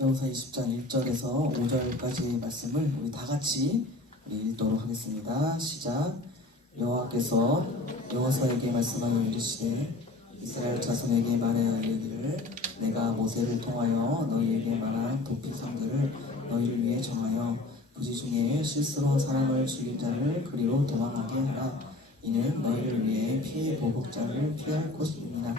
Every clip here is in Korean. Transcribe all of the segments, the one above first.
여호수아 20장 1절에서 5절까지의 말씀을 우리 다 같이 읽도록 하겠습니다. 시작. 여호와께서 여호수아에게 말씀하여 이르시되 이스라엘 자손에게 말하여 이르기를 내가 모세를 통하여 너희에게 말한 도피 성들을 너희를 위해 정하여 부지 중에 실수로 사람을 죽인 자를 그리로 도망하게 하라. 이는 너희를 위해 피해 보복자를 피할 곳입니다.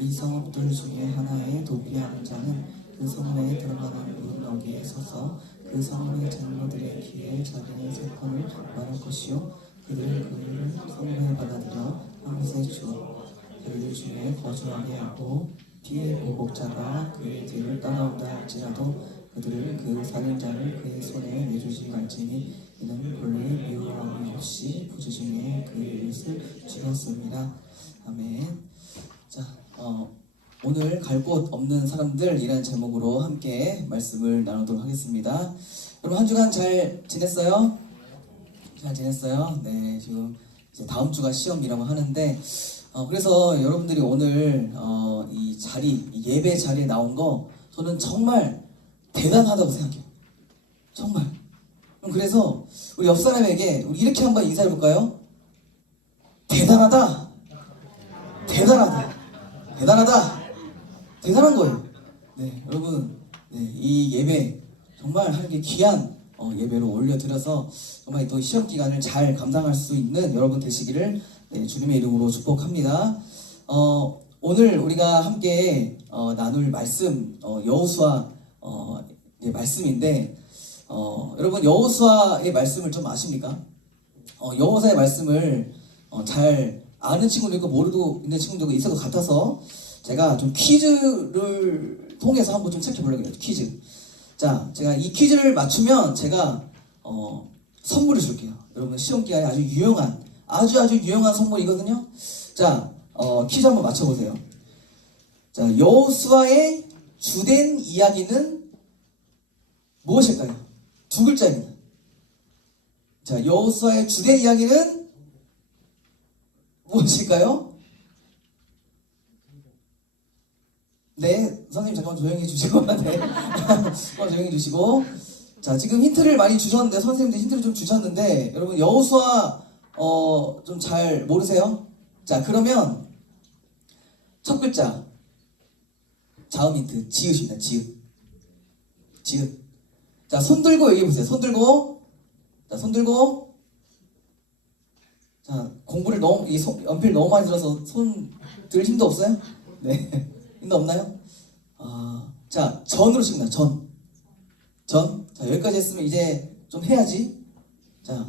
이 성읍들 중에 하나에 도피하는 자는 그 성내에 들어가는 문너기에 서서 그 성읍의 장로들의 귀에 자기의 세포를 말할 것이요 그들은 그를 성내에 받아들여 황새 주어 그들 중에 거주하게 하고 피해 보복자가 그의 뒤를 따라온다 할지라도 그들은 그 살인자를 그의 손에 내주지 말지니 이는 본래 미워함이 없이 부지 중에 그의 이웃을 죽였습니다. 아멘. 자, 오늘 갈 곳 없는 사람들이라는 제목으로 함께 말씀을 나누도록 하겠습니다. 여러분 한 주간 잘 지냈어요? 잘 지냈어요? 네, 지금 이제 다음 주가 시험이라고 하는데 그래서 여러분들이 오늘 이 자리, 이 예배 자리에 나온 거 저는 정말 대단하다고 생각해요. 정말. 그래서 우리 옆 사람에게 우리 이렇게 한번 인사해 볼까요? 대단하다. 대단하다. 대단하다. 대단한 거예요. 네, 여러분, 네, 이 예배 정말 하나님께 귀한 예배로 올려드려서 정말 또 시험 기간을 잘 감당할 수 있는 여러분 되시기를 네, 주님의 이름으로 축복합니다. 오늘 우리가 함께 나눌 말씀 여호수아 말씀인데 여러분 여호수아의 말씀을 좀 아십니까? 여호수아의 말씀을 잘 아는 친구도 있고 모르고 있는 친구도 있을 것 같아서 제가 좀 퀴즈를 통해서 한번 좀 체크해보려고 해요. 퀴즈. 자, 제가 이 퀴즈를 맞추면 제가 선물을 줄게요. 여러분 시험 기간에 아주 유용한 아주 유용한 선물이거든요. 자, 퀴즈 한번 맞춰보세요. 자, 여호수아의 주된 이야기는 무엇일까요? 두 글자입니다. 자, 여호수아의 주된 이야기는 무엇일까요? 네, 선생님 잠깐만 조용히 해주시고 네. 조용히 해주시고 자, 지금 힌트를 많이 주셨는데 선생님들 힌트를 좀 주셨는데 여러분 여호수아 좀 잘 모르세요? 자, 그러면 첫 글자 자음 힌트 지읒입니다. 지읒. 자, 손 들고 얘기해보세요. 손 들고. 자, 손 들고. 자, 공부를 너무, 연필 너무 많이 들어서 손 들 힘도 없어요? 네. 힘도 없나요? 자, 전으로 칩니다. 전. 자, 여기까지 했으면 이제 좀 해야지. 자.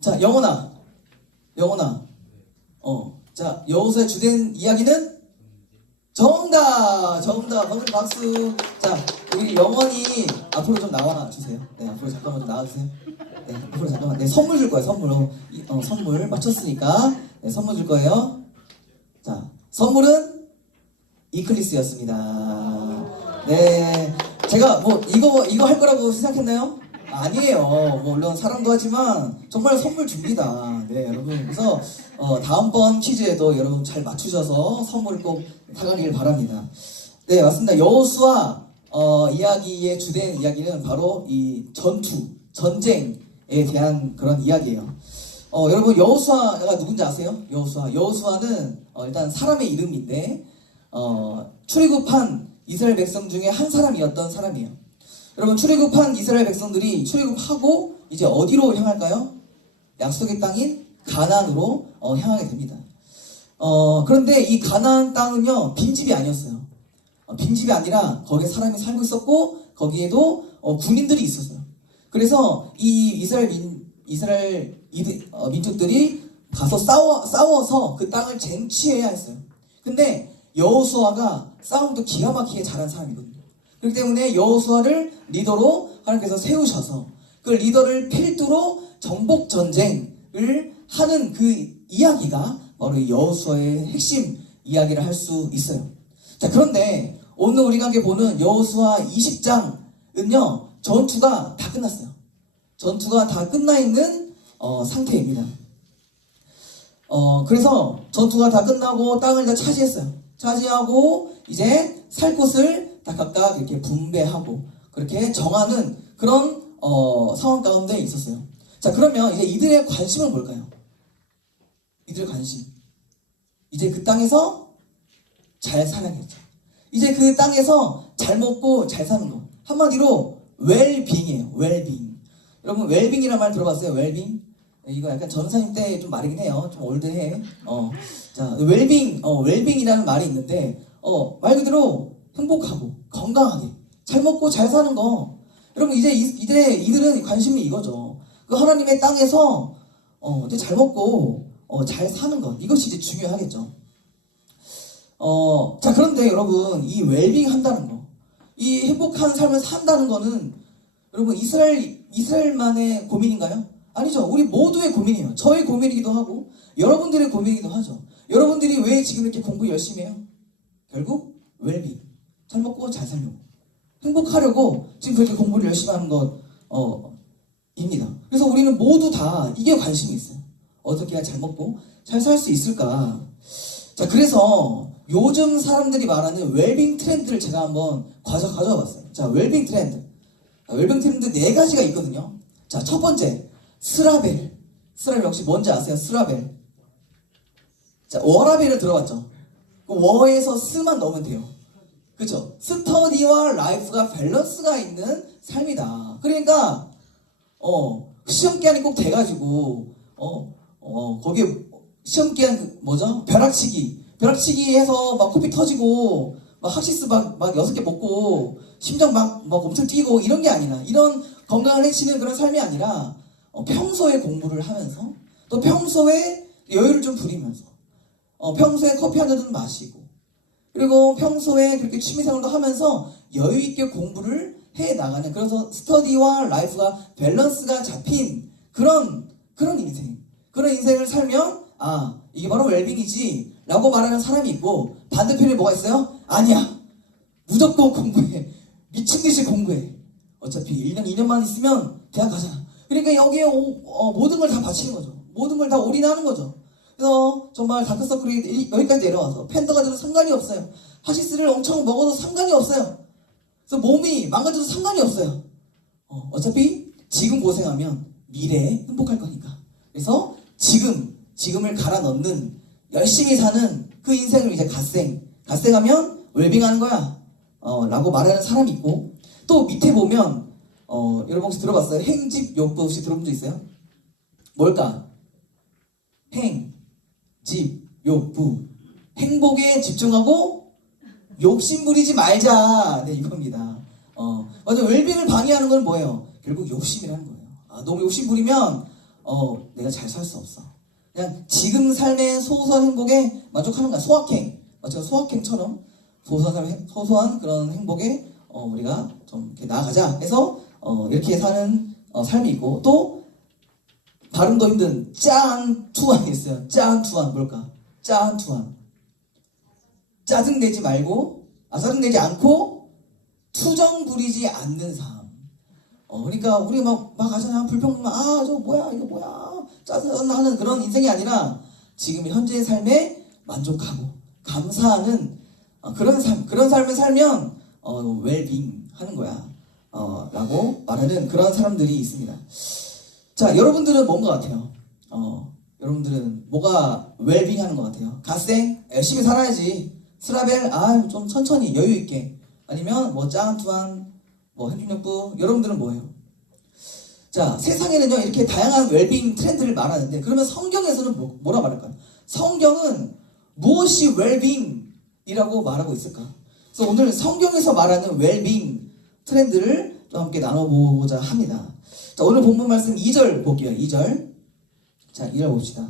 자, 영원아. 자, 여호수아의 주된 이야기는? 정답! 방금 박수. 자, 우리 영원히 앞으로 좀 나와 주세요. 네, 앞으로 잠깐만 좀 나와 주세요. 네, 앞으로 잠깐만. 네, 선물 줄 거예요. 선물 맞췄으니까. 네, 선물 줄 거예요. 자, 선물은 이클리스였습니다. 네, 제가 뭐 이거 할 거라고 생각했나요? 아니에요. 뭐 물론 사랑도 하지만 정말 선물 줍니다. 네, 여러분. 그래서 다음번 퀴즈에도 여러분 잘 맞추셔서 선물 꼭 타가길 바랍니다. 네, 맞습니다. 여호수아 이야기의 주된 이야기는 바로 이 전쟁에 대한 그런 이야기예요. 여러분 여호수아가 누군지 아세요? 여호수아는 일단 사람의 이름인데 출애굽한 이스라엘 백성 중에 한 사람이었던 사람이에요. 여러분 출애굽한 이스라엘 백성들이 출애굽하고 이제 어디로 향할까요? 약속의 땅인 가나안으로 향하게 됩니다. 그런데 이 가나안 땅은요 빈집이 아니었어요. 빈집이 아니라 거기에 사람이 살고 있었고 거기에도 군인들이 있었어요. 그래서 이 이스라엘 민족들이 가서 싸워서 그 땅을 쟁취해야 했어요. 근데 여호수아가 싸움도 기가 막히게 잘한 사람이거든요. 그렇기 때문에 여호수아를 리더로 하나님께서 세우셔서 그 리더를 필두로 정복 전쟁을 하는 그 이야기가 바로 이 여호수아의 핵심 이야기를 할 수 있어요. 자, 그런데 오늘 우리가 함께 보는 여호수아 20장은요 전투가 다 끝났어요. 전투가 다 끝나 있는 상태입니다. 그래서 전투가 다 끝나고 땅을 다 차지했어요. 차지하고 이제 살 곳을 다 각각 이렇게 분배하고 그렇게 정하는 그런 상황 가운데 있었어요. 자, 그러면 이제 이들의 관심은 뭘까요? 이들의 관심. 이제 그 땅에서 잘 살아야겠죠. 이제 그 땅에서 잘 먹고 잘 사는 거. 한마디로 웰빙이에요. 웰빙. 여러분 웰빙이라는 말 들어봤어요? 웰빙? 이거 약간 전사님 때 좀 말이긴 해요. 좀 올드해. 자, 웰빙이라는 말이 있는데, 말 그대로 행복하고 건강하게 잘 먹고 잘 사는 거. 여러분 이제 이들은 관심이 이거죠. 그 하나님의 땅에서 이제 잘 먹고 잘 사는 것. 이것이 이제 중요하겠죠. 자, 그런데 여러분 이 웰빙 한다는 거, 이 행복한 삶을 산다는 거는 여러분 이스라엘만의 고민인가요? 아니죠. 우리 모두의 고민이에요. 저의 고민이기도 하고 여러분들의 고민이기도 하죠. 여러분들이 왜 지금 이렇게 공부 열심히 해요? 결국 웰빙, 잘 먹고 잘 살려고, 행복하려고 지금 그렇게 공부를 열심히 하는 것입니다. 그래서 우리는 모두 다 이게 관심이 있어요. 어떻게 해야 잘 먹고 잘 살 수 있을까? 자, 그래서 요즘 사람들이 말하는 웰빙 트렌드를 제가 한번 가져와 봤어요. 자, 웰빙 트렌드. 웰빙 트렌드 4가지가 있거든요. 자, 첫 번째, 스라벨. 스라벨 혹시 뭔지 아세요? 스라벨. 자, 워라벨을 들어봤죠? 워에서 스만 넣으면 돼요. 그죠? 스터디와 라이프가 밸런스가 있는 삶이다. 그러니까, 시험 기한이 꼭 돼가지고, 거기에 시험 기한 뭐죠? 벼락치기 해서 막 코피 터지고, 막 학시스 막 6개 먹고, 심장 막 엄청 뛰고, 이런 게 아니라, 이런 건강을 해치는 그런 삶이 아니라, 평소에 공부를 하면서, 또 평소에 여유를 좀 부리면서, 평소에 커피 한 잔도 마시고, 그리고 평소에 그렇게 취미생활도 하면서 여유있게 공부를 해 나가는, 그래서 스터디와 라이프가 밸런스가 잡힌 그런 인생. 그런 인생을 살면, 이게 바로 웰빙이지 라고 말하는 사람이 있고, 반대편에 뭐가 있어요? 아니야, 무조건 공부해, 미친듯이 공부해, 어차피 1년 2년만 있으면 대학 가잖아. 그러니까 여기에 모든 걸 다 바치는 거죠. 모든 걸 다 올인하는 거죠. 그래서 정말 다크서클이 여기까지 내려와서 팬더가 돼도 상관이 없어요. 하시스를 엄청 먹어도 상관이 없어요. 그래서 몸이 망가져도 상관이 없어요. 어차피 지금 고생하면 미래에 행복할 거니까. 그래서 지금을 갈아 넣는, 열심히 사는 그 인생을 이제 갓생하면 웰빙하는 거야 라고 말하는 사람이 있고, 또 밑에 보면 여러분 혹시 들어봤어요? 행집 욕구 혹시 들어본 적 있어요? 뭘까? 집, 욕부. 행복에 집중하고 욕심 부리지 말자. 네, 이겁니다. 맞아. 웰빙을 방해하는 건 뭐예요? 결국 욕심이라는 거예요. 너무 욕심 부리면 내가 잘 살 수 없어. 그냥 지금 삶의 소소한 행복에 만족하는 거야. 소확행. 맞죠? 소확행처럼 소소한 그런 행복에 우리가 좀 이렇게 나아가자 해서 이렇게 사는 삶이 있고, 또 발음도 힘든 짠투안이 있어요. 짠투안 뭘까? 짠투안. 짜증내지 말고, 짜증내지 않고 투정 부리지 않는 삶. 그러니까 우리 막 하잖아. 불평만, 저거 뭐야, 이거 뭐야, 짜증나는 그런 인생이 아니라 지금 현재의 삶에 만족하고 감사하는 그런 삶을 살면 웰빙 하는 거야 라고 말하는 그런 사람들이 있습니다. 자, 여러분들은 뭔 것 같아요? 여러분들은 뭐가 웰빙 하는 것 같아요? 갓생? 열심히 살아야지. 스라벨? 좀 천천히 여유있게. 아니면 뭐 짱투한, 뭐 행중력부. 여러분들은 뭐예요? 자, 세상에는요 이렇게 다양한 웰빙 트렌드를 말하는데, 그러면 성경에서는 뭐라 말할까요? 성경은 무엇이 웰빙이라고 말하고 있을까? 그래서 오늘 성경에서 말하는 웰빙 트렌드를 좀 함께 나눠보고자 합니다. 자, 오늘 본문 말씀 2절 볼게요. 2절. 자, 2절 봅시다.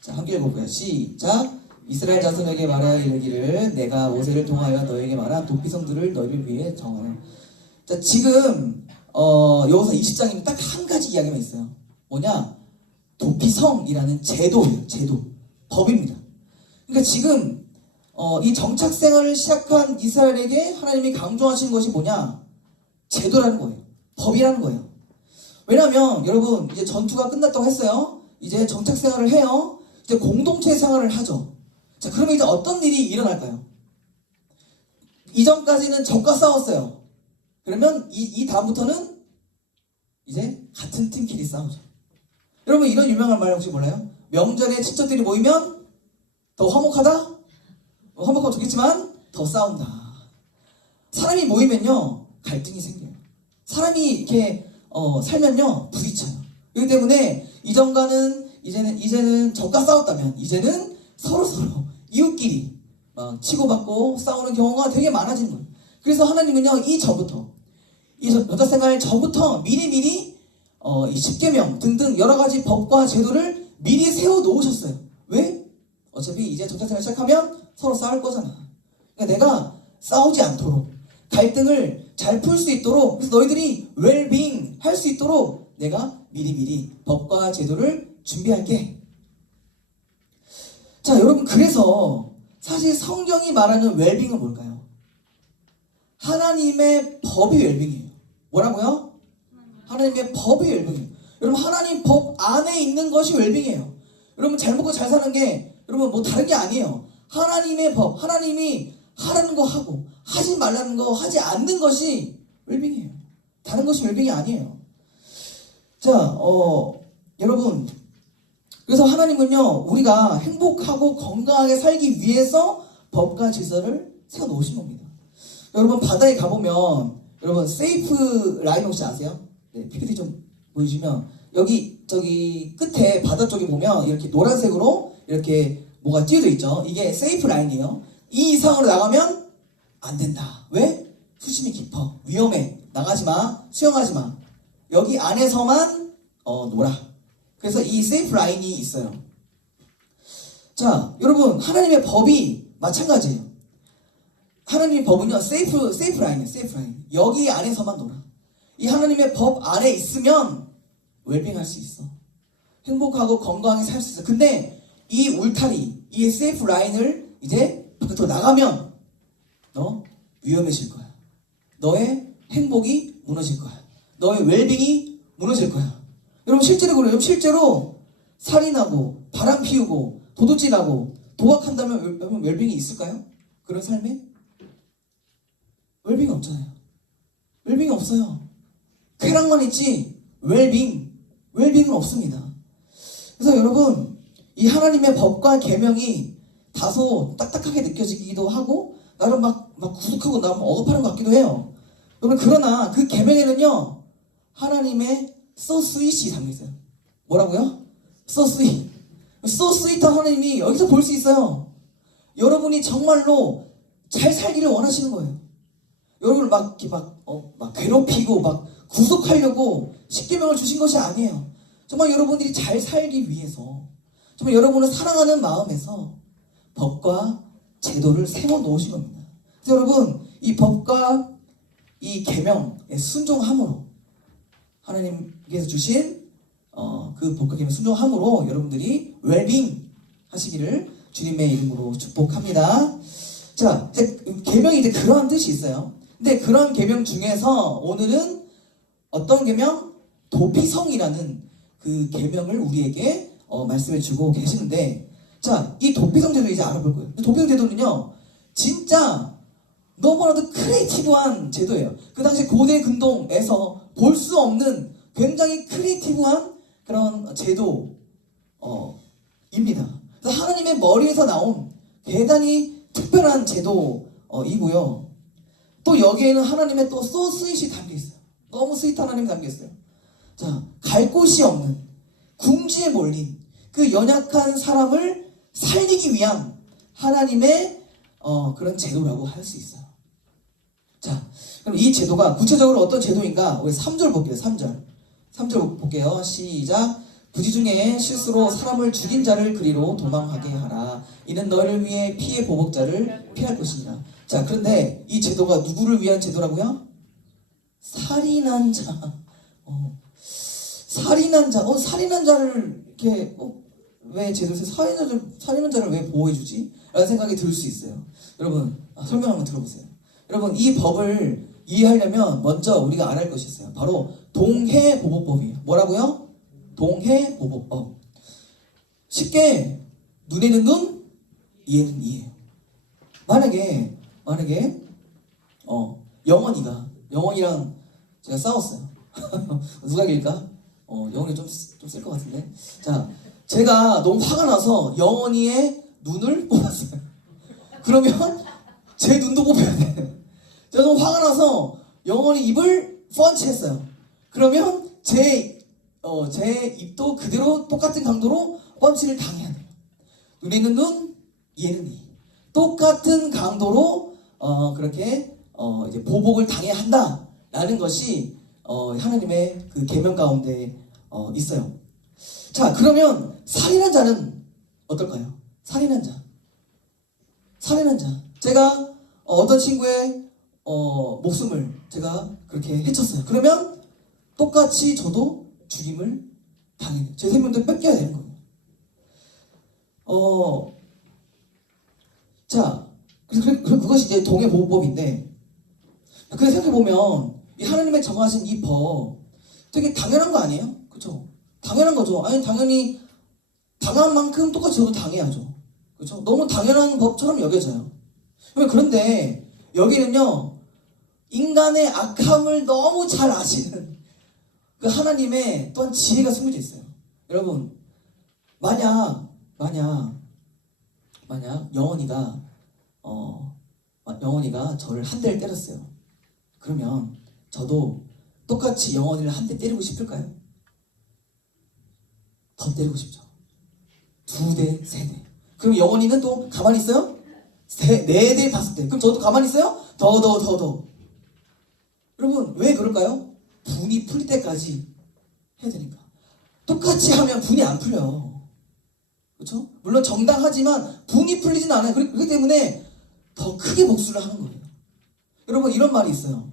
자, 함께 읽어볼까요? 시작. 이스라엘 자손에게 말하여 이르기를 내가 모세를 통하여 너에게 말한 도피성들을 너희를 위해 정하여. 자, 지금 여기서 20장이면 딱 한 가지 이야기만 있어요. 뭐냐? 도피성이라는 제도예요. 제도. 법입니다. 그러니까 지금 이 정착 생활을 시작한 이스라엘에게 하나님이 강조하시는 것이 뭐냐? 제도라는 거예요. 법이라는 거예요. 왜냐하면 여러분 이제 전투가 끝났다고 했어요. 이제 정착 생활을 해요. 이제 공동체 생활을 하죠. 자, 그러면 이제 어떤 일이 일어날까요? 이전까지는 적과 싸웠어요. 그러면 이 다음부터는 이제 같은 팀끼리 싸우죠. 여러분 이런 유명한 말 혹시 몰라요? 명절에 친척들이 모이면 더 화목하다? 화목하면 좋겠지만 더 싸운다. 사람이 모이면요 갈등이 생겨요. 사람이 이렇게 살면요 부딪혀요. 그렇기 때문에 이제는 적과 싸웠다면 이제는 서로 이웃끼리 막 치고받고 싸우는 경우가 되게 많아지는 거예요. 그래서 하나님은요 이 여자생활 전부터 미리 이 십계명 등등 여러 가지 법과 제도를 미리 세워 놓으셨어요. 왜? 어차피 이제 전자생활 시작하면 서로 싸울 거잖아. 그러니까 내가 싸우지 않도록 갈등을 잘 풀 수 있도록, 그래서 너희들이 웰빙 할 수 있도록 내가 미리 법과 제도를 준비할게. 자, 여러분, 그래서 사실 성경이 말하는 웰빙은 뭘까요? 하나님의 법이 웰빙이에요. 뭐라고요? 하나님의 법이 웰빙이에요. 여러분, 하나님 법 안에 있는 것이 웰빙이에요. 여러분, 잘 먹고 잘 사는 게 여러분 뭐 다른 게 아니에요. 하나님의 법, 하나님이 하라는 거 하고 하지 말라는 거 하지 않는 것이 웰빙이에요. 다른 것이 웰빙이 아니에요. 자, 여러분, 그래서 하나님은요 우리가 행복하고 건강하게 살기 위해서 법과 질서를 세워놓으신 겁니다. 여러분 바다에 가보면 여러분 세이프 라인 혹시 아세요? 네, PPT 좀 보여주면 저기 끝에 바다 쪽에 보면 이렇게 노란색으로 이렇게 뭐가 띄어져 있죠. 이게 세이프 라인이에요. 이 이상으로 나가면 안 된다. 왜? 수심이 깊어. 위험해. 나가지 마. 수영하지 마. 여기 안에서만 놀아. 그래서 이 세이프 라인이 있어요. 자, 여러분 하나님의 법이 마찬가지예요. 하나님의 법은요 세이프 라인이에요. 세이프 라인. 여기 안에서만 놀아. 이 하나님의 법 안에 있으면 웰빙할 수 있어. 행복하고 건강하게 살 수 있어. 근데 이 울타리, 이 세이프 라인을 이제 밖으로 나가면 너 위험해질 거야. 너의 행복이 무너질 거야. 너의 웰빙이 무너질 거야. 여러분 실제로 그래요. 실제로 살인하고 바람 피우고 도둑질하고 도박한다면 여러분 웰빙이 있을까요? 그런 삶에? 웰빙이 없잖아요. 웰빙이 없어요. 쾌락만 있지 웰빙은 없습니다. 그래서 여러분 이 하나님의 법과 계명이 다소 딱딱하게 느껴지기도 하고 나름 막 구속하고 나름 억압하는 것 같기도 해요. 여러분 그러나 그 계명에는요 하나님의 so sweet이 담겨있어요. 뭐라고요? so sweet. so sweet한 하나님이 여기서 볼 수 있어요. 여러분이 정말로 잘 살기를 원하시는 거예요. 여러분을 막 괴롭히고 막 구속하려고 십계명을 주신 것이 아니에요. 정말 여러분들이 잘 살기 위해서 정말 여러분을 사랑하는 마음에서 법과 제도를 세워 놓으신 겁니다. 그래서 여러분 이 법과 이 계명에 순종함으로 하나님께서 주신 그 법과 계명 순종함으로 여러분들이 웰빙 하시기를 주님의 이름으로 축복합니다. 자, 계명이 이제 그러한 뜻이 있어요. 근데 그런 계명 중에서 오늘은 어떤 계명? 도피성이라는 그 계명을 우리에게 말씀해 주고 계시는데, 자, 이 도피성 제도 이제 알아볼 거예요. 도피성 제도는요 진짜 너무나도 크리에이티브한 제도예요. 그 당시 고대 근동에서 볼 수 없는 굉장히 크리에이티브한 그런 제도입니다. 그래서 하나님의 머리에서 나온 대단히 특별한 제도이고요. 또 여기에는 하나님의 또 소스윗이 담겨있어요. 너무 스윗한 하나님이 담겨있어요. 자, 갈 곳이 없는 궁지에 몰린 그 연약한 사람을 살리기 위한 하나님의 그런 제도라고 할 수 있어요. 자, 그럼 이 제도가 구체적으로 어떤 제도인가? 우리 3절 볼게요. 3절 볼게요. 시작. 부지 중에 실수로 사람을 죽인 자를 그리로 도망하게 하라. 이는 너희를 위해 피해 보복자를 피할 것이니라. 자, 그런데 이 제도가 누구를 위한 제도라고요? 살인한 자. 살인한 자를 이렇게 왜 제도에서 살인한 자를 왜 보호해주지? 라는 생각이 들 수 있어요. 여러분 설명 한번 들어보세요. 여러분 이 법을 이해하려면 먼저 우리가 알아야 할 것이 있어요. 바로 동해보복법이에요. 뭐라고요? 동해보복법. 쉽게 눈에는 눈, 이에는 이예요. 만약에 영원이랑 제가 싸웠어요. 누가 이길까? 영원이 좀 쓸 것 같은데. 자, 제가 너무 화가 나서 영원이의 눈을 뽑았어요. 그러면 제 눈도 뽑혀야 돼. 제가 너무 화가 나서 영원이 입을 펀치했어요. 그러면 제 입도 그대로 똑같은 강도로 펀치를 당해야 돼요. 눈에 있는 눈, 얘는 이. 똑같은 강도로 그렇게 이제 보복을 당해야 한다라는 것이 하나님의 그 계명 가운데 있어요. 자, 그러면 살인한 자는 어떨까요? 살인한 자. 제가 어떤 친구의 목숨을 제가 그렇게 해쳤어요. 그러면 똑같이 저도 죽임을 당해요. 제 생명도 뺏겨야 되는 거예요. 자, 그것이 이제 동해보호법인데, 근데 생각해보면 이 하나님의 정하신 이 법 되게 당연한 거 아니에요? 그렇죠? 당연한 거죠. 아니, 당연히 당한 만큼 똑같이 저도 당해야죠. 그렇죠? 너무 당연한 법처럼 여겨져요. 그런데 여기는요, 인간의 악함을 너무 잘 아시는 그 하나님의 또한 지혜가 숨겨져 있어요. 여러분, 만약 영원이가 저를 한 대를 때렸어요. 그러면 저도 똑같이 영원이를 한 대 때리고 싶을까요? 더 때리고 싶죠. 2대, 3대. 그럼 영원이는 또 가만히 있어요? 4대, 5대. 그럼 저도 가만히 있어요? 더. 여러분, 왜 그럴까요? 분이 풀릴 때까지 해야 되니까. 똑같이 하면 분이 안 풀려요. 그렇죠? 물론 정당하지만 분이 풀리진 않아요. 그렇기 때문에 더 크게 복수를 하는 거예요. 여러분, 이런 말이 있어요.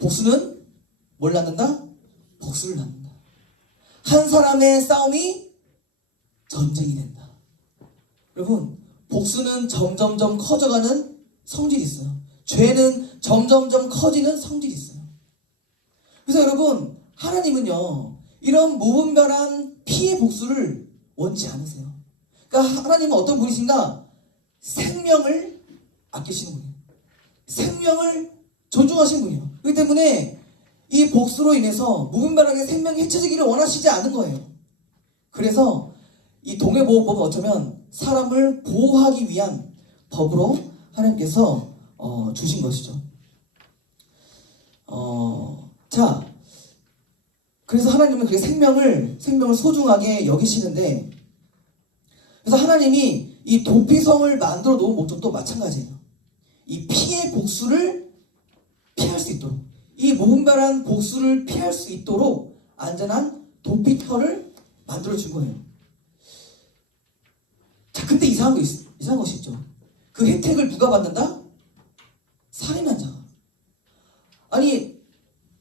복수는 뭘 낳는다? 복수를 낳는다. 한 사람의 싸움이 전쟁이 된다. 여러분, 복수는 점점점 커져가는 성질이 있어요. 죄는 점점점 커지는 성질이 있어요. 그래서 여러분, 하나님은요, 이런 무분별한 피해 복수를 원치 않으세요. 그러니까 하나님은 어떤 분이신가? 생명을 아끼시는 분이에요. 생명을 존중하시는 분이에요. 그렇기 때문에 이 복수로 인해서 무분별하게 생명이 해쳐지기를 원하시지 않은 거예요. 그래서 이 동해보호법은 어쩌면 사람을 보호하기 위한 법으로 하나님께서 주신 것이죠. 자, 그래서 하나님은 그 생명을 소중하게 여기시는데, 그래서 하나님이 이 도피성을 만들어 놓은 목적도 마찬가지예요. 이 피해 복수를 피할 수 있도록, 이 무분별한 복수를 피할 수 있도록 안전한 도피터를 만들어 준 거예요. 자, 근데 이상한 것이 있죠. 그 혜택을 누가 받는다? 살인한 자가. 아니,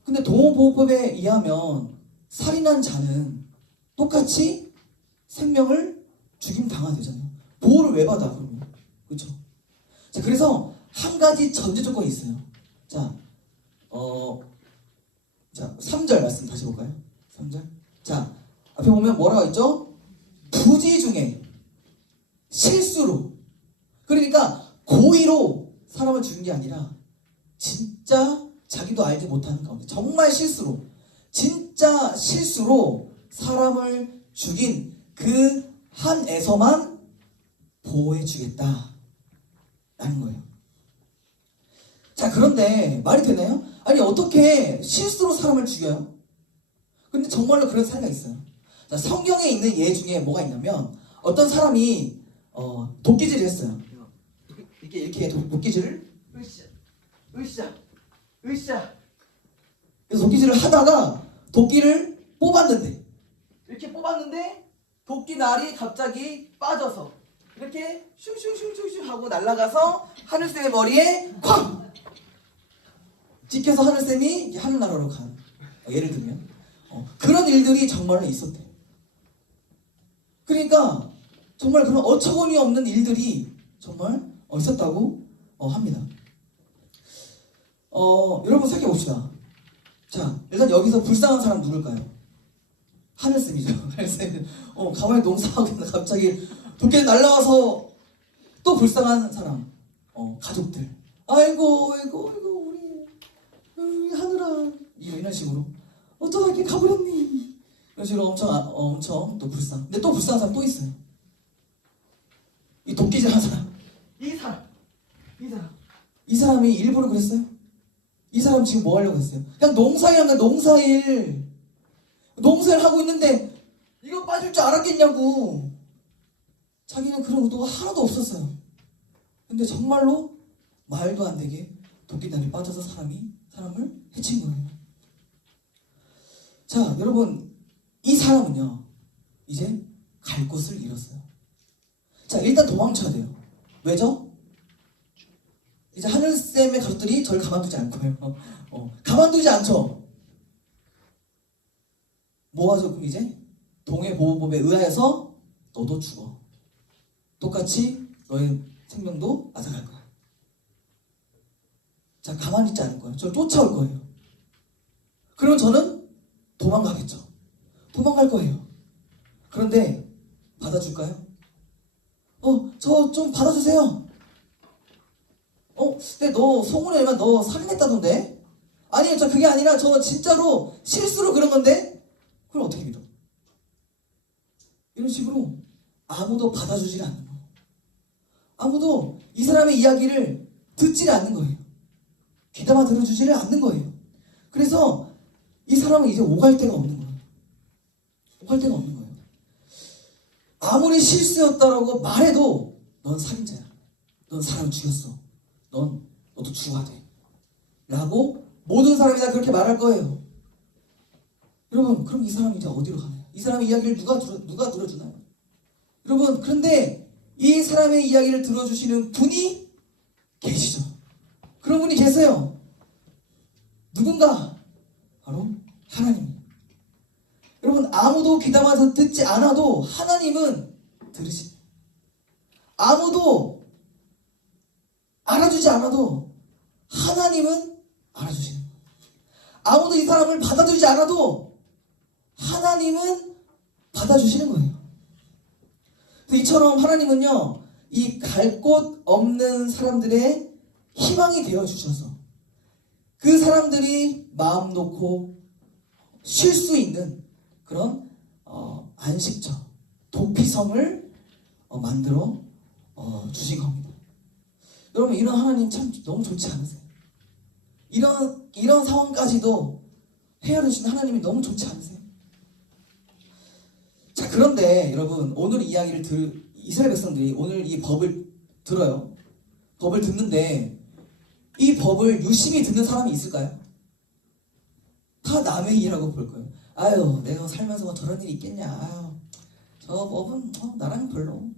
근데 동호보호법에 의하면 살인한 자는 똑같이 생명을 죽임 당해야 되잖아요. 보호를 왜 받아, 그러면? 그렇죠? 자, 그래서 한 가지 전제 조건이 있어요. 자, 3절 말씀 다시 볼까요? 3절. 자, 앞에 보면 뭐라고 했죠? 부지 중에 실수로, 그러니까 고의로 사람을 죽인 게 아니라 진짜 자기도 알지 못하는 가운데 정말 실수로, 진짜 실수로 사람을 죽인 그 한에서만 보호해 주겠다 라는 거예요. 자, 그런데 말이 되나요? 아니, 어떻게 실수로 사람을 죽여요? 근데 정말로 그런 사례가 있어요. 자, 성경에 있는 예 중에 뭐가 있냐면, 어떤 사람이 도끼질을 했어요. 이렇게 도끼질을 으쌰. 그래서 도끼질을 하다가 도끼를 뽑았는데, 이렇게 뽑았는데 도끼 날이 갑자기 빠져서 이렇게 슝슝슝슝슝 하고 날아가서 하늘쌤의 머리에 쾅! 찍혀서 하늘쌤이 하늘나라로 간, 예를 들면 그런 일들이 정말로 있었대요. 그러니까 정말 그런 어처구니 없는 일들이 정말 있었다고 합니다. 여러분 생각해 봅시다. 자, 일단 여기서 불쌍한 사람 누굴까요? 하늘쌤이죠. 하늘쌤. 가만히 농사하고 있는데 갑자기 도끼 날라와서 또 불쌍한 사람. 가족들. 아이고 우리 하늘아 이런 식으로 어쩌다 이렇게 가버렸니? 이런 식으로 엄청 또 불쌍. 근데 또 불쌍한 사람 또 있어요. 이 도끼질한 사람. 이 사람이 일부러 그랬어요? 이 사람 지금 뭐 하려고 했어요? 그냥 농사일 한다. 농사일 하고 있는데 이거 빠질 줄 알았겠냐고. 자기는 그런 의도가 하나도 없었어요. 근데 정말로 말도 안 되게 도끼다리 빠져서 사람을 해친 거예요. 자, 여러분, 이 사람은요 이제 갈 곳을 잃었어요. 자, 일단 도망쳐야 돼요. 왜죠? 이제 하늘쌤의 가족들이 저를 가만두지 않고요. 가만두지 않죠. 뭐하죠? 그럼 이제 동해보호법에 의하여서 너도 죽어. 똑같이 너의 생명도 앗아갈 거야. 자, 가만히 있지 않을 거예요. 저를 쫓아올 거예요. 그러면 저는 도망가겠죠. 도망갈 거예요. 그런데 받아줄까요? 저 좀 받아주세요. 근데 너 소문에 의하면 너 살인했다던데? 아니요, 저 그게 아니라 저 진짜로 실수로 그런 건데? 그걸 어떻게 믿어? 이런 식으로 아무도 받아주질 않는 거예요. 아무도 이 사람의 이야기를 듣지를 않는 거예요. 귀담아 들어주지를 않는 거예요. 그래서 이 사람은 이제 오갈 데가 없는 거예요. 오갈 데가 없는 거예요. 아무리 실수였다라고 말해도 넌 살인자야. 넌 사람 죽였어. 너도 죽어야 돼. 라고 모든 사람이 다 그렇게 말할 거예요. 여러분, 그럼 이 사람이 이제 어디로 가나요? 이 사람의 이야기를 누가 들어주나요? 여러분, 그런데 이 사람의 이야기를 들어주시는 분이 계시죠. 그런 분이 계세요. 누군가? 바로 하나님. 여러분, 아무도 귀담아 듣지 않아도 하나님은 들으십니다. 아무도 알아주지 않아도 하나님은 알아주시는 거예요. 아무도 이 사람을 받아주지 않아도 하나님은 받아주시는 거예요. 이처럼 하나님은요, 이 갈 곳 없는 사람들의 희망이 되어주셔서 그 사람들이 마음 놓고 쉴 수 있는 그런 안식처, 도피성을 만들어 주신 겁니다. 여러분, 이런 하나님 참 너무 좋지 않으세요? 이런 상황까지도 헤아려 주신 하나님이 너무 좋지 않으세요? 자, 그런데 여러분, 오늘 이야기를 이스라엘 백성들이 오늘 이 법을 들어요. 법을 듣는데 이 법을 유심히 듣는 사람이 있을까요? 다 남의 일이라고 볼 거예요. 아유, 내가 살면서 뭐 저런 일이 있겠냐. 아유, 저 법은 나랑은 별로.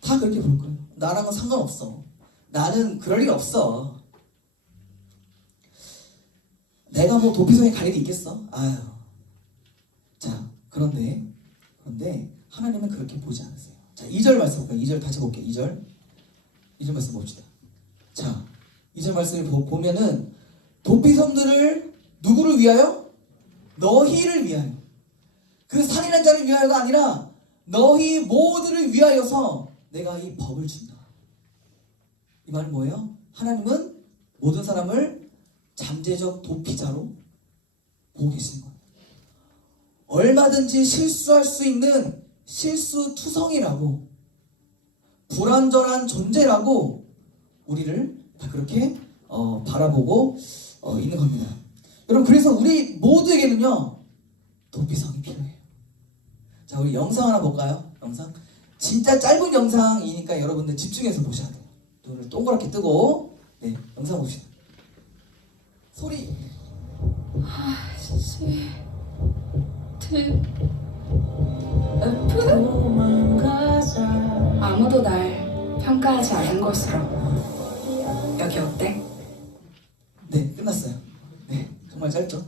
다 그렇게 볼 거예요. 나랑은 상관없어. 나는 그럴 일 없어. 내가 뭐 도피성에 갈 일이 있겠어? 아유. 자, 그런데 하나님은 그렇게 보지 않으세요. 자, 2절 말씀 볼까요? 2절 다시 볼게요. 2절 말씀 봅시다. 자, 2절 말씀을 보면은 도피성들을 누구를 위하여? 너희를 위하여. 그 살인한 자를 위하여가 아니라 너희 모두를 위하여서 내가 이 법을 준다. 이 말은 뭐예요? 하나님은 모든 사람을 잠재적 도피자로 보고 계시는 거예요. 얼마든지 실수할 수 있는 실수투성이라고, 불완전한 존재라고 우리를 다 그렇게 바라보고 있는 겁니다. 여러분, 그래서 우리 모두에게는요 도피성이 필요해요. 자, 우리 영상 하나 볼까요? 영상 진짜 짧은 영상이니까 여러분들 집중해서 보셔야 돼요. 눈을 동그랗게 뜨고 영상 봅시다. 소리. 아무도 날 평가하지 않은 것으로. 여기 어때? 네, 끝났어요. 네, 정말 짧죠?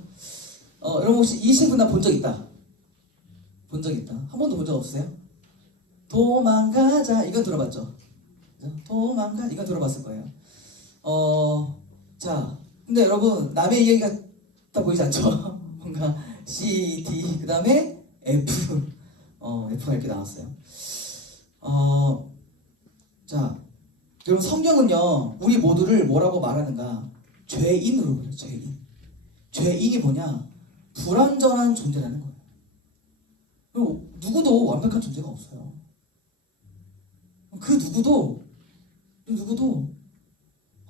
여러분 혹시 이 신분 본 적 있다? 본 적 있다? 한 번도 본 적 없으세요? 도망가자, 이건 들어봤죠? 도망가자, 이건 들어봤을 거예요. 자, 근데 여러분 남의 이야기 같아 보이지 않죠? 뭔가 C, D, 그 다음에 F가 이렇게 나왔어요. 자, 여러분 성경은요 우리 모두를 뭐라고 말하는가? 죄인으로 그래요. 죄인. 죄인이 뭐냐? 불완전한 존재라는 거예요. 그리고 누구도 완벽한 존재가 없어요. 그 누구도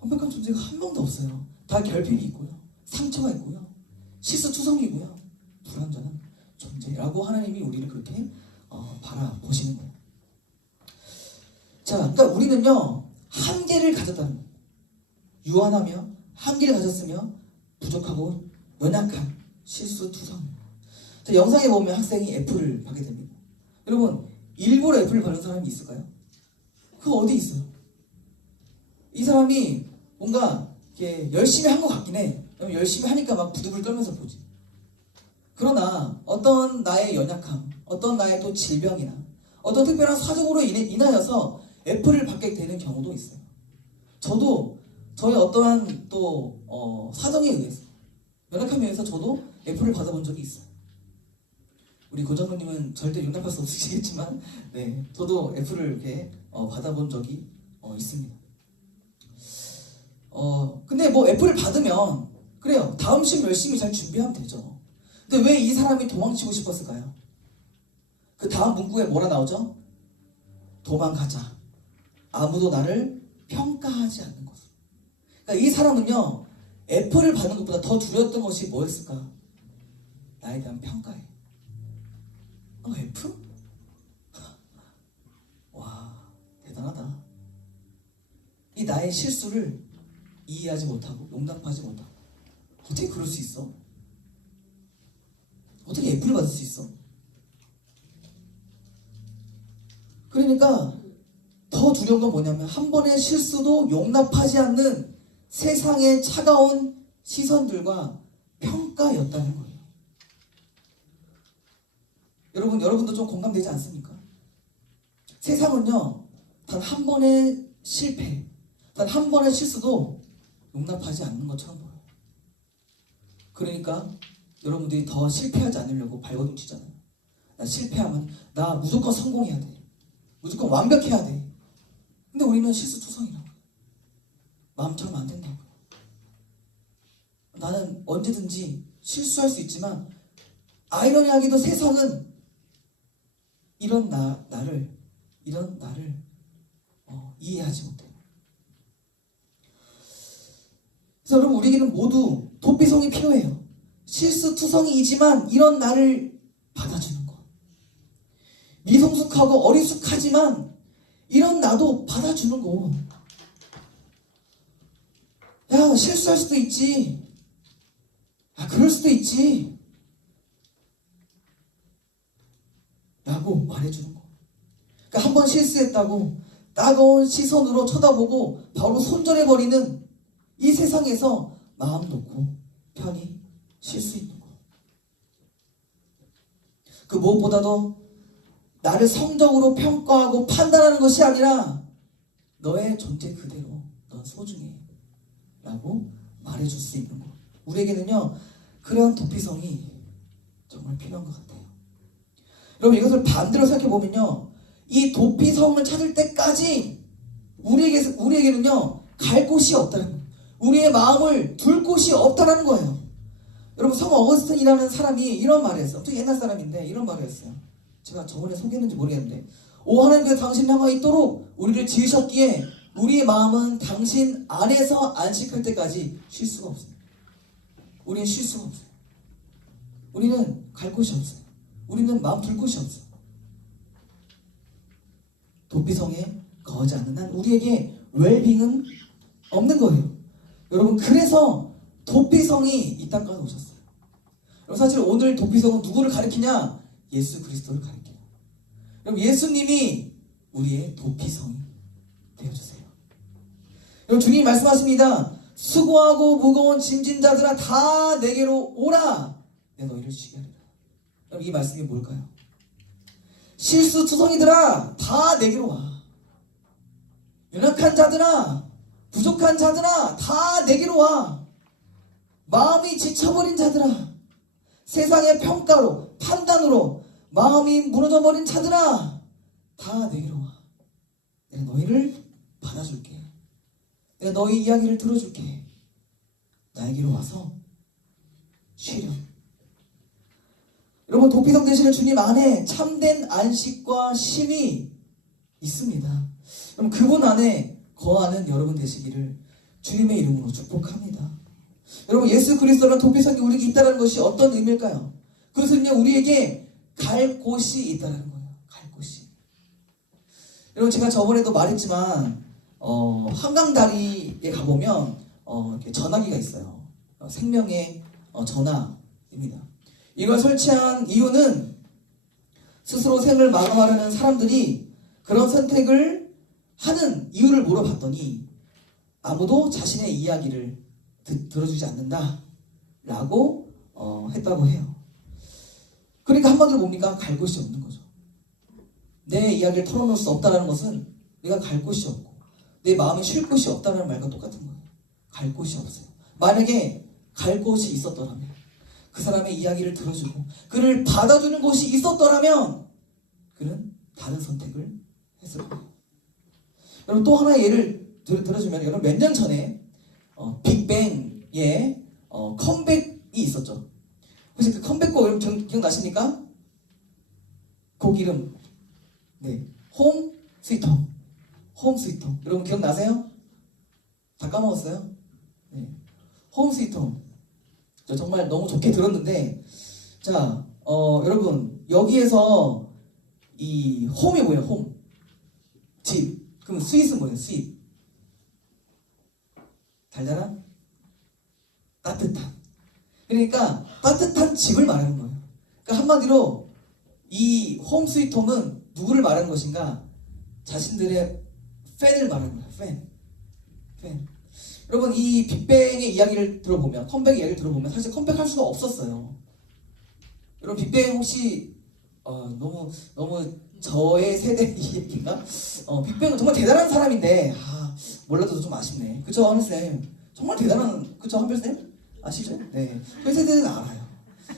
완벽한 존재가 한 명도 없어요. 다 결핍이 있고요. 상처가 있고요. 실수투성이고요. 불완전한 존재라고 하나님이 우리를 그렇게 바라보시는 거예요. 자, 그러니까 우리는요 한계를 가졌다는 거예요. 유한하며 한계를 가졌으며 부족하고 연약한 실수투성. 자, 영상에 보면 학생이 F를 받게 됩니다. 여러분 일부러 F를 받는 사람이 있을까요? 그거 어디 있어요? 이 사람이 뭔가 이렇게 열심히 한 것 같긴 해. 열심히 하니까 막 부득을 떨면서 보지. 그러나 어떤 나의 연약함, 어떤 나의 또 질병이나 어떤 특별한 사정으로 인하여서 F를 받게 되는 경우도 있어요. 저도 저의 어떠한 또 사정에 의해서 연약함에 의해서 저도 F를 받아본 적이 있어요. 우리 고장로님은 절대 용납할 수 없으시겠지만 네, 저도 F를 이렇게 받아본 적이 있습니다. 근데 뭐 F를 받으면 그래요. 다음 시험 열심히 잘 준비하면 되죠. 근데 왜 이 사람이 도망치고 싶었을까요? 그 다음 문구에 뭐라 나오죠? 도망가자. 아무도 나를 평가하지 않는 것. 그러니까 이 사람은요 F를 받는 것보다 더 두려웠던 것이 뭐였을까? 나에 대한 평가예요. F? 와, 대단하다. 이 나의 실수를 이해하지 못하고 용납하지 못하고 어떻게 그럴 수 있어? 어떻게 F를 받을 수 있어? 그러니까 더 두려운 건 뭐냐면 한 번의 실수도 용납하지 않는 세상의 차가운 시선들과 평가였다는 거예요. 여러분도 좀 공감되지 않습니까? 세상은요 단 한 번의 실패, 단 한 번의 실수도 용납하지 않는 것처럼 보여요. 그러니까 여러분들이 더 실패하지 않으려고 발버둥 치잖아요. 나 실패하면 나 무조건 성공해야 돼. 무조건 완벽해야 돼. 근데 우리는 실수투성이라고 해요. 마음처럼 안 된다고요. 나는 언제든지 실수할 수 있지만 아이러니하게도 세상은 이런 나를 이해하지 못해요. 그래서 여러분 우리에게는 모두 도피성이 필요해요. 실수투성이지만 이런 나를 받아주는 것. 미성숙하고 어리숙하지만 이런 나도 받아주는 거. 야, 실수할 수도 있지. 그럴 수도 있지. 라고 말해주는 거. 그러니까 한 번 실수했다고 따가운 시선으로 쳐다보고 바로 손절해버리는 이 세상에서 마음 놓고 편히 쉴 수 있는 거. 그 무엇보다도 나를 성적으로 평가하고 판단하는 것이 아니라 너의 존재 그대로 넌 소중해 라고 말해줄 수 있는 거. 우리에게는요 그런 도피성이 정말 필요한 것 같아요. 여러분 이것을 반대로 생각해보면요 이 도피성을 찾을 때까지 우리에게는요 갈 곳이 없다는 거예요. 우리의 마음을 둘 곳이 없다는 거예요. 여러분 성 어거스틴이라는 사람이 이런 말을 했어요. 또 옛날 사람인데 이런 말을 했어요. 제가 저번에 소개했는지 모르겠는데 오 하나님께서 당신 향하 있도록 우리를 지으셨기에 우리의 마음은 당신 안에서 안식할 때까지 쉴 수가 없어요. 우리는 쉴 수가 없어요. 우리는 갈 곳이 없어요. 우리는 마음 둘 곳이 없어요. 도피성에 거하지 않는 한 우리에게 웰빙은 없는 거예요. 여러분 그래서 도피성이 이 땅까지 오셨어요. 여러분 사실 오늘 도피성은 누구를 가리키냐? 예수 그리스도를 가리켜요. 여러분 예수님이 우리의 도피성이 되어주세요. 여러분 주님이 말씀하십니다. 수고하고 무거운 짐진 자들아 다 내게로 오라. 내가 너희를 쉬게 하리라. 여러분 이 말씀이 뭘까요? 실수투성이들아 다 내게로 와. 연약한 자들아 부족한 자들아 다 내게로 와. 마음이 지쳐버린 자들아 세상의 평가로 판단으로 마음이 무너져버린 자들아 다 내게로 와. 내가 너희를 받아 받아줄게. 내가 너희 이야기를 들어줄게. 나에게로 와서 쉬렴. 여러분, 도피성 되시는 주님 안에 참된 안식과 쉼이 있습니다. 그럼 그분 안에 거하는 여러분 되시기를 주님의 이름으로 축복합니다. 여러분, 예수 그리스도는 도피성이 우리에게 있다는 것이 어떤 의미일까요? 그것은요, 우리에게 갈 곳이 있다는 거예요. 갈 곳이. 여러분, 제가 저번에도 말했지만 한강다리에 가보면 이렇게 전화기가 있어요. 생명의 전화입니다. 이걸 설치한 이유는 스스로 생을 마감하려는 사람들이 그런 선택을 하는 이유를 물어봤더니 아무도 자신의 이야기를 들어주지 않는다 라고 했다고 해요. 그러니까 한마디로 뭡니까? 갈 곳이 없는 거죠. 내 이야기를 털어놓을 수 없다는 것은 내가 갈 곳이 없고 내 마음에 쉴 곳이 없다는 말과 똑같은 거예요. 갈 곳이 없어요. 만약에 갈 곳이 있었더라면, 그 사람의 이야기를 들어주고 그를 받아주는 곳이 있었더라면 그는 다른 선택을 했을 거예요. 여러분, 또 하나의 예를 들어주면, 여러분 몇 년 전에 빅뱅의 컴백이 있었죠. 혹시 그 컴백곡 여러분 기억나십니까? 곡 이름 홈 스위트 홈. 홈 스위트 홈. 여러분 기억나세요? 다 까먹었어요? 네. 홈 스위트 홈. 저 정말 너무 좋게 들었는데, 자, 여러분 여기에서 이 홈이 뭐예요? 홈. 집. 그럼 스윗은 뭐예요? 스윗. 달달한? 따뜻한. 그러니까 따뜻한 집을 말하는 거예요. 그러니까 한마디로 이 홈 스위트 홈은 누구를 말하는 것인가? 자신들의 팬을 말하는 거예요. 팬. 여러분, 이 빅뱅의 이야기를 들어보면, 컴백의 이야기를 들어보면 사실 컴백할 수가 없었어요. 여러분, 빅뱅 혹시 너무 저의 세대 이야기인가? 빅뱅은 정말 대단한 사람인데 몰라도 좀 아쉽네. 그쵸, 한별쌤? 정말 대단한, 그쵸, 한별쌤? 아시죠? 네, 저희 세대는 알아요.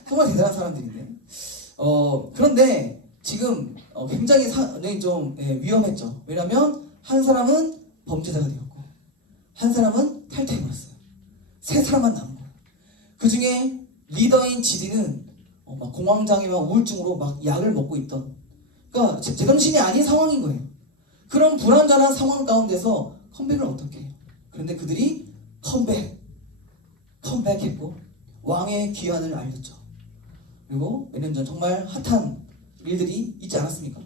정말 대단한 사람들인데 그런데 지금 굉장히 좀 위험했죠. 왜냐면 한 사람은 범죄자가 되었고 한 사람은 탈퇴해버렸어요. 세 사람만 남은 거예요. 그 중에 리더인 지디는 막 공황장애 막 우울증으로 막 약을 먹고 있던, 그러니까 제정신이 아닌 상황인 거예요. 그런 불안전한 상황 가운데서 컴백을 어떻게 해요? 그런데 그들이 컴백했고 왕의 귀환을 알렸죠. 그리고 몇 년 전 정말 핫한 일들이 있지 않았습니까?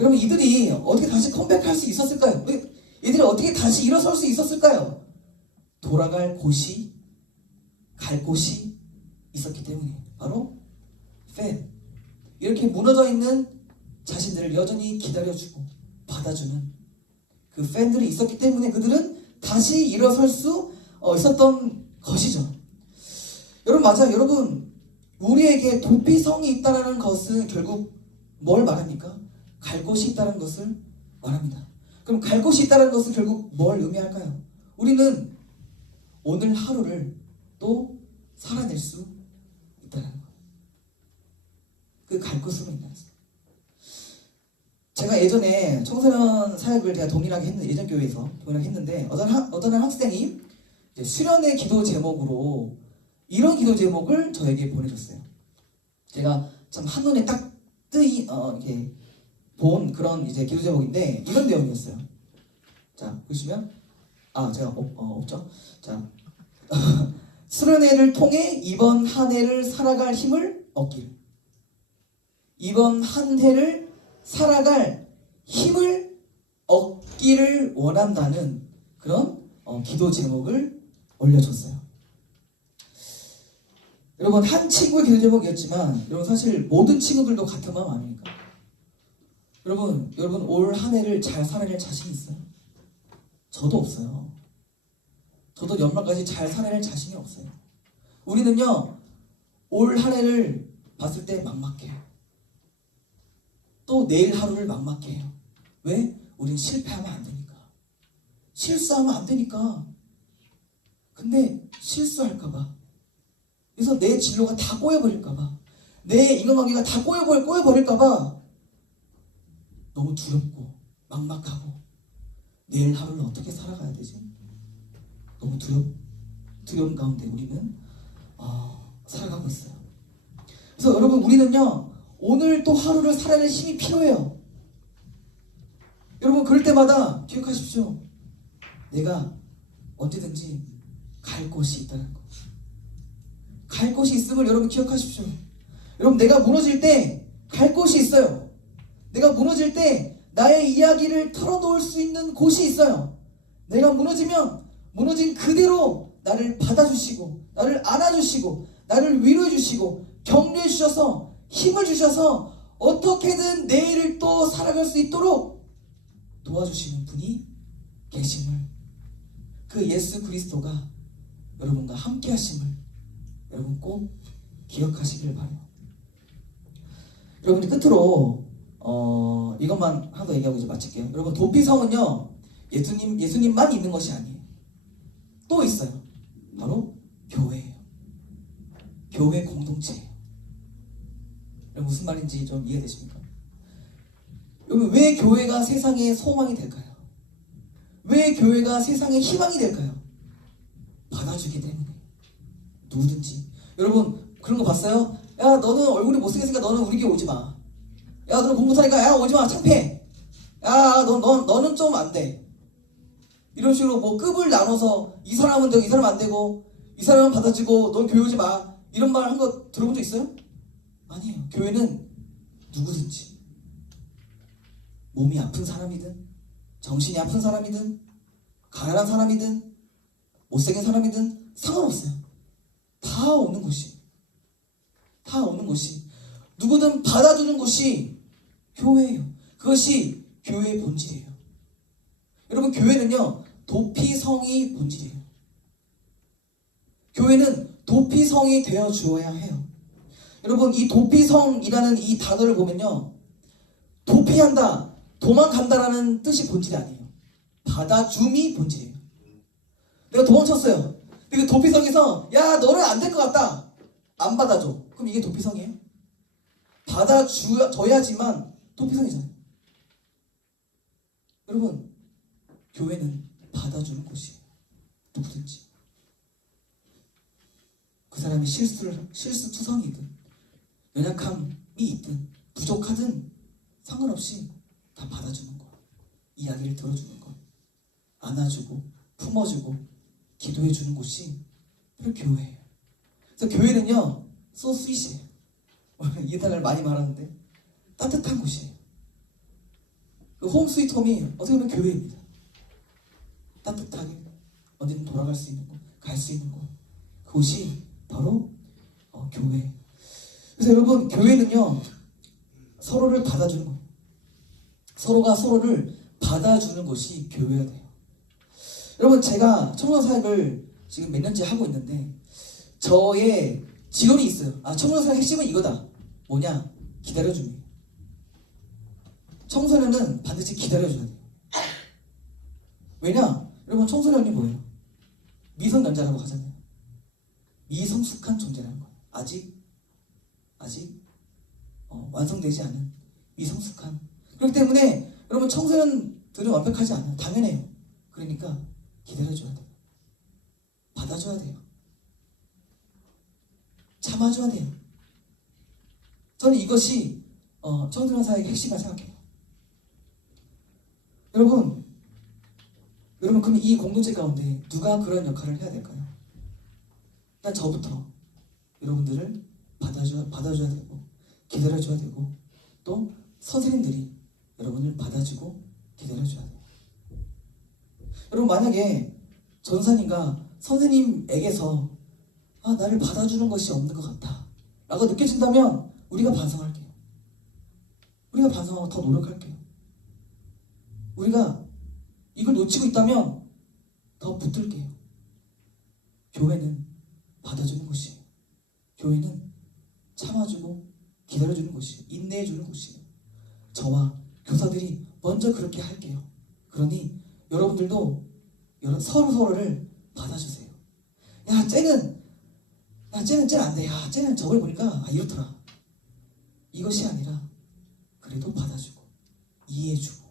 여러분, 이들이 어떻게 다시 컴백할 수 있었을까요? 이들이 어떻게 다시 일어설 수 있었을까요? 돌아갈 곳이, 갈 곳이 있었기 때문에, 바로 팬. 이렇게 무너져 있는 자신들을 여전히 기다려주고 받아주는 그 팬들이 있었기 때문에 그들은 다시 일어설 수 있었던 것이죠. 여러분, 맞아요. 여러분, 우리에게 도피성이 있다는 것은 결국 뭘 말합니까? 갈 곳이 있다는 것을 말합니다. 그럼 갈 곳이 있다는 것은 결국 뭘 의미할까요? 우리는 오늘 하루를 또 살아낼 수 있다는 거예요. 그 갈 곳으로 있다는 거예요. 제가 예전에 청소년 사역을 제가 동일하게 했는데, 예전 교회에서 동일하게 했는데, 어떤 한 학생이 수련의 기도 제목으로 이런 기도 제목을 저에게 보내줬어요. 제가 참 한눈에 딱 이렇게 본 그런 이제 기도 제목인데 이런 내용이었어요. 자, 보시면 제가 없죠. 자, 수련회를 통해 이번 한 해를 살아갈 힘을 얻길. 이번 한 해를 살아갈 힘을 얻기를 원한다는 그런 기도 제목을 올려줬어요. 여러분, 한 친구의 기도 제목이었지만 여러분, 사실 모든 친구들도 같은 마음 아닙니까? 여러분 올 한 해를 잘 살아낼 자신 있어요? 저도 없어요. 저도 연말까지 잘 살아낼 자신이 없어요. 우리는요, 올 한 해를 봤을 때 막막해요. 또 내일 하루를 막막해요. 왜? 우린 실패하면 안 되니까. 실수하면 안 되니까. 근데 실수할까봐, 그래서 내 진로가 다 꼬여버릴까봐, 내 인간관계가 다 꼬여버릴까봐 너무 두렵고 막막하고 내일 하루를 어떻게 살아가야 되지? 너무 두려움 가운데 우리는 살아가고 있어요. 그래서 여러분, 우리는요, 오늘 또 하루를 살아낼 힘이 필요해요. 여러분, 그럴 때마다 기억하십시오. 내가 언제든지 갈 곳이 있다는 거. 갈 곳이 있음을 여러분 기억하십시오. 여러분, 내가 무너질 때 갈 곳이 있어요. 내가 무너질 때 나의 이야기를 털어놓을 수 있는 곳이 있어요. 내가 무너지면 무너진 그대로 나를 받아주시고, 나를 안아주시고, 나를 위로해주시고, 격려해주셔서, 힘을 주셔서 어떻게든 내일을 또 살아갈 수 있도록 도와주시는 분이 계심을, 그 예수 그리스도가 여러분과 함께 하심을 여러분 꼭 기억하시길 바라요. 여러분이 끝으로 이것만 하나 더 얘기하고 이제 마칠게요. 여러분, 도피성은요, 예수님만 있는 것이 아니에요. 또 있어요. 바로 교회예요. 교회 공동체예요. 여러분, 무슨 말인지 좀 이해되십니까? 여러분, 왜 교회가 세상의 소망이 될까요? 왜 교회가 세상의 희망이 될까요? 받아주기 때문에. 누구든지. 여러분, 그런 거 봤어요? 야, 너는 얼굴이 못생겼으니까 너는 우리 교회 오지 마. 야, 너는 공부 못하니까 야, 오지 마. 창피해. 야, 너는 좀 안 돼. 이런 식으로 뭐 급을 나눠서 이 사람은 되고 이 사람 안 되고, 이 사람은 받아주고 넌 교회 오지 마. 이런 말 한 거 들어본 적 있어요? 아니에요. 교회는 누구든지, 몸이 아픈 사람이든 정신이 아픈 사람이든 가난한 사람이든 못생긴 사람이든 상관없어요. 다 오는 곳이, 다 오는 곳이, 누구든 받아주는 곳이 교회예요. 그것이 교회의 본질이에요. 여러분, 교회는요, 도피성이 본질이에요. 교회는 도피성이 되어 주어야 해요. 여러분, 이 도피성이라는 이 단어를 보면요, 도피한다, 도망간다라는 뜻이 본질이 아니에요. 받아줌이 본질이에요. 내가 도망쳤어요. 근데 그 도피성에서 야, 너는 안 될 것 같다, 안 받아줘. 그럼 이게 도피성이에요? 받아줘야지만 도피성이잖아요. 여러분, 교회는 받아주는 곳이에요. 누구든지. 그 사람이 실수투성이든 연약함이 있든 부족하든 상관없이 다 받아주는 거, 이야기를 들어주는 거, 안아주고 품어주고 기도해주는 곳이 바로 교회예요. 그래서 교회는요, 소스윗이에요. 이 단어를 많이 말하는데 따뜻한 곳이에요. 그 홈 스위트 홈이 어떻게 보면 교회입니다. 따뜻하게 언제든 돌아갈 수 있는 곳, 갈 수 있는 곳, 그곳이 바로 교회. 그래서 여러분, 교회는요, 서로를 받아주는 것, 서로가 서로를 받아주는 것이 교회가 돼요. 여러분, 제가 청소년 사역을 지금 몇 년째 하고 있는데 저의 지론이 있어요. 청소년 사역 핵심은 이거다. 뭐냐? 기다려줍니다. 청소년은 반드시 기다려줘야 돼요. 왜냐? 여러분, 청소년이 뭐예요? 미성년자라고 하잖아요. 미성숙한 존재라는 거예요. 아직 완성되지 않은 미성숙한. 그렇기 때문에 여러분, 청소년들은 완벽하지 않아요. 당연해요. 그러니까 기다려줘야 돼요. 받아줘야 돼요. 참아줘야 돼요. 저는 이것이 청소년 사역의 핵심이라고 생각해요. 여러분, 그럼 이 공동체 가운데 누가 그런 역할을 해야 될까요? 일단 저부터 여러분들을 받아줘야 되고 기다려줘야 되고, 또 선생님들이 여러분을 받아주고 기다려줘야 돼요. 여러분, 만약에 전사님과 선생님에게서 나를 받아주는 것이 없는 것 같다 라고 느껴진다면 우리가 반성할게요. 우리가 반성하고 더 노력할게요. 우리가 이걸 놓치고 있다면 더 붙들게요. 교회는 받아주는 곳이에요. 교회는 참아주고 기다려주는 곳이에요. 인내해주는 곳이에요. 저와 교사들이 먼저 그렇게 할게요. 그러니 여러분들도 서로를 받아주세요. 야, 쟤는 안 돼. 야, 쟤는 저걸 보니까 이렇더라. 이것이 아니라 그래도 받아주고 이해해주고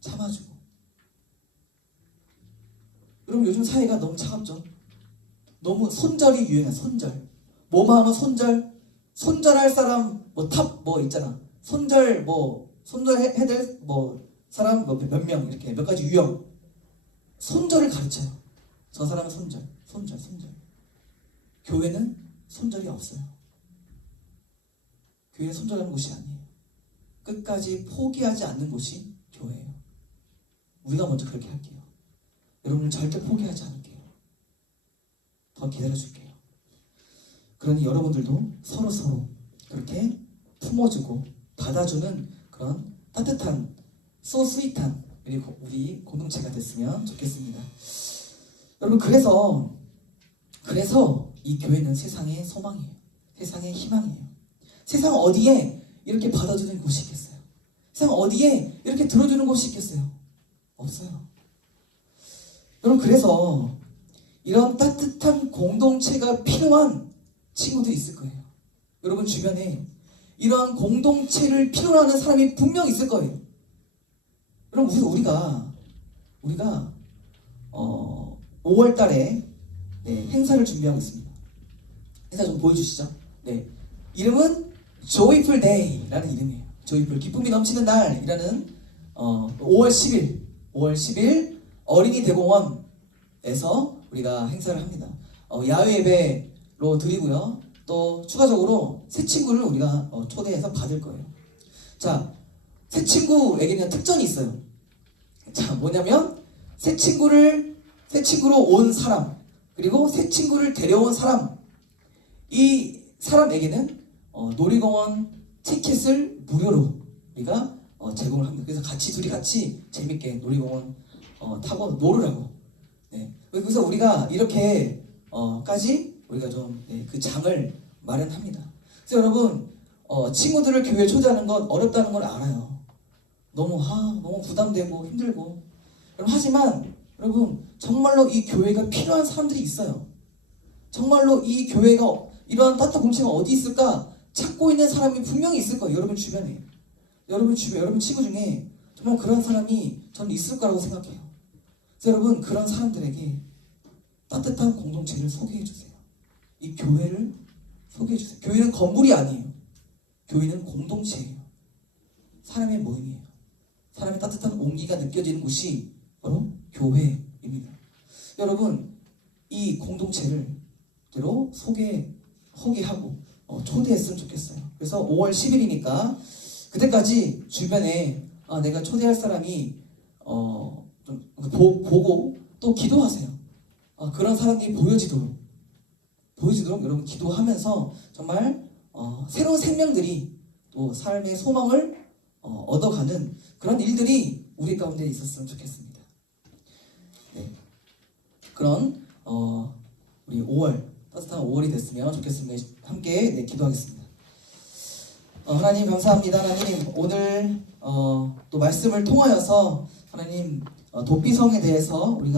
참아주고 여러분 요즘 사회가 너무 차갑죠? 너무 손절이 유행해. 손절. 뭐만 하면 손절. 손절할 사람 뭐 탑 뭐 있잖아. 손절해야 될 뭐 사람 뭐 몇 명 이렇게 몇 가지 유형. 손절을 가르쳐요. 저 사람은 손절. 교회는 손절이 없어요. 교회는 손절하는 곳이 아니에요. 끝까지 포기하지 않는 곳이 교회예요. 우리가 먼저 그렇게 할게요. 여러분을 절대 포기하지 않을게요. 더 기다려줄게요. 그러니 여러분들도 서로 그렇게 품어주고 받아주는 그런 따뜻한 스윗한 우리 공동체가 됐으면 좋겠습니다. 여러분 그래서 이 교회는 세상의 소망이에요. 세상의 희망이에요. 세상 어디에 이렇게 받아주는 곳이 있겠어요? 세상 어디에 이렇게 들어주는 곳이 있겠어요? 없어요. 여러분 그래서 이런 따뜻한 공동체가 필요한 친구들이 있을 거예요. 여러분 주변에 이러한 공동체를 필요로 하는 사람이 분명 있을 거예요. 여러분 우리가 5월 달에 행사를 준비하고 있습니다. 행사 좀 보여주시죠. 네, 이름은 Joyful Day라는 이름이에요. Joyful, 기쁨이 넘치는 날이라는 5월 10일 어린이 대공원에서 우리가 행사를 합니다. 야외 예배로 드리고요. 또 추가적으로 새 친구를 우리가 초대해서 받을 거예요. 자, 새 친구에게는 특전이 있어요. 자, 뭐냐면 새 친구로 온 사람, 그리고 새 친구를 데려온 사람, 이 사람에게는 놀이공원 티켓을 무료로 우리가 제공을 합니다. 그래서 둘이 같이 재밌게 놀이공원 타고 놀으라고. 네. 그래서 우리가 이렇게 까지 우리가 좀 그 장을 마련합니다. 그래서 여러분 친구들을 교회에 초대하는 건 어렵다는 걸 알아요. 너무 부담되고 힘들고. 하지만 여러분 정말로 이 교회가 필요한 사람들이 있어요. 정말로 이 교회가 이러한 따뜻한 공동체가 어디 있을까 찾고 있는 사람이 분명히 있을 거예요. 여러분 주변에. 여러분 친구 중에 정말 그런 사람이 저는 있을 거라고 생각해요. 그래서 여러분 그런 사람들에게 따뜻한 공동체를 소개해 주세요. 이 교회를 소개해 주세요. 교회는 건물이 아니에요. 교회는 공동체예요. 사람의 모임이에요. 사람의 따뜻한 온기가 느껴지는 곳이 바로 교회입니다. 여러분 이 공동체를 소개하고 초대했으면 좋겠어요. 그래서 5월 10일이니까 그때까지 주변에 내가 초대할 사람이 좀 보고 또 기도하세요. 그런 사람들이 보여지도록 여러분 기도하면서 정말 새로운 생명들이 또 삶의 소망을 얻어가는 그런 일들이 우리 가운데 있었으면 좋겠습니다. 네. 그런 우리 5월 따뜻한 5월이 됐으면 좋겠습니다. 함께 기도하겠습니다. 하나님 감사합니다. 하나님 오늘 또 말씀을 통하여서 하나님 도피성에 대해서 우리가